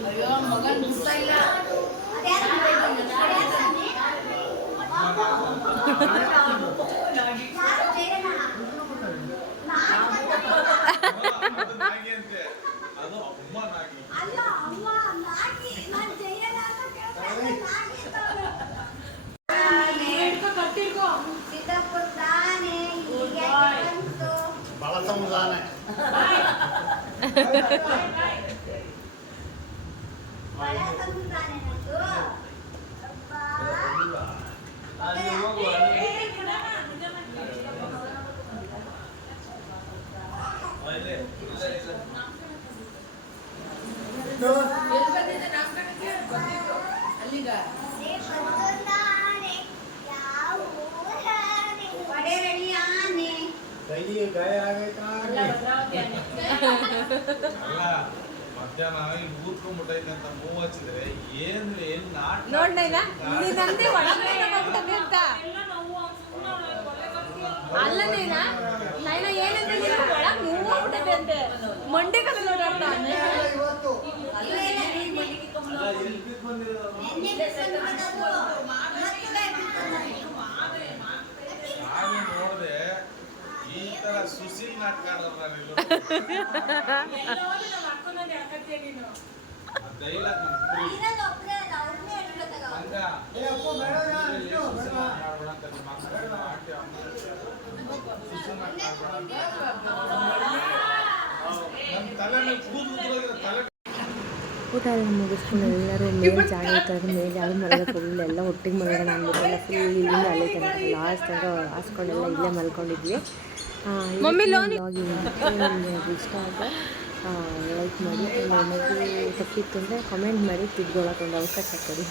ಅಯ್ಯೋ ಮಗನ್ ಬಿಡ್ತಾ ಇಲ್ಲ ಅದು ಅಮ್ಮ ನಾಗಿ ಅಲ್ಲ ಅಮ್ಮ ನಾಗಿ ನಾನು ಜಯನ ಅಂತ ಕೇಳ್ತಾರೆ ನಾಗಿ ಕಟ್ಟಿಕೋ ಸಿದ್ದಪ್ಪು ತಾನೆ ಹೀಗೆ ಬಂತು ಬಳಸಮುದಾನೆ ಬಳಸಮು ತಾನೆ ನಂದು ಅಬ್ಬಾ ಅಲ್ಲಿ ಹೋಗುವ ಕೈಗೆ ಗಾಯ ಆಗೈತಾ ಅಲ್ಲ ಮಧ್ಯಾಹ್ನ ಇಲ್ಲಿ ಊದ್ಕೊಂಡ್ಬಿಟ್ಟೈತೆ ಅಂತ ಮೂವ್ ಹಚ್ಚಿದ್ರೆ ಏನ್ ನಾಟ ನೋಡ್ನೈನಾ ನೀನಂದೆ ಒಳಗಡೆ ಹೋಗ್ಬಿಟ್ಟದೆ ಅಂತ ಅಲ್ಲ ನೈನಾ ನೈನಾ ಏನಂತ ನೀನು ಒಳಗೆ ಮೂವ್ ಹೋಗ್ಬಿಟ್ಟದೆ ಅಂತೆ ಮಂಡಿ ಕಡೆ ನೋಡಾಡ್ತ ಇವತ್ತು ಎಲ್ಲಿ ಬಿದ್ದು ಬಂದಿರೋದು ನಾನು ನೋಡ್ದೆ ಈ ತರ ಸುಶೀಲ್ ನಾಟಕ ಆಡೋದು ಡೈಲಾಗ್ ನನ್ನ ತಲೆ ಮೇಲೆ ಕೂದಲು ತಲೆ ಊಟ ಎಲ್ಲ ಮುಗಿಸ್ಕೊಂಡು ಎಲ್ಲರೂ ಮೇಲೆ ಜಾಗ ಇರ್ತಾರೆ ಮೇಲೆ ಯಾರು ಮಲಗಕ್ಕೆ ಹೋಗಲಿಲ್ಲ ಎಲ್ಲ ಒಟ್ಟಿಗೆ ಮಲಗೋಣ ಅಂದ್ಬಿಟ್ಟು ಎಲ್ಲ ಫುಲ್ ಇಲ್ಲಿಂದ ಅಲ್ಲೇ ತನಕ ಲಾಸ್ಟ್ ತನಕ ಹಾಸ್ಕೊಂಡೆಲ್ಲ ಇಲ್ಲೇ ಮಲ್ಕೊಂಡಿದ್ವಿ ನಿಮಗೆ ಇಷ್ಟ ಆದರೆ ಲೈಕ್ ಮಾಡಿ ಏನಾದರೂ ತಪ್ಪಿತ್ತು ಅಂದರೆ ಕಮೆಂಟ್ ಮಾಡಿ ತಿದ್ಕೊಳ್ಳೋಕೆ ಒಂದು ಅವಕಾಶ ಕೊಡಿ.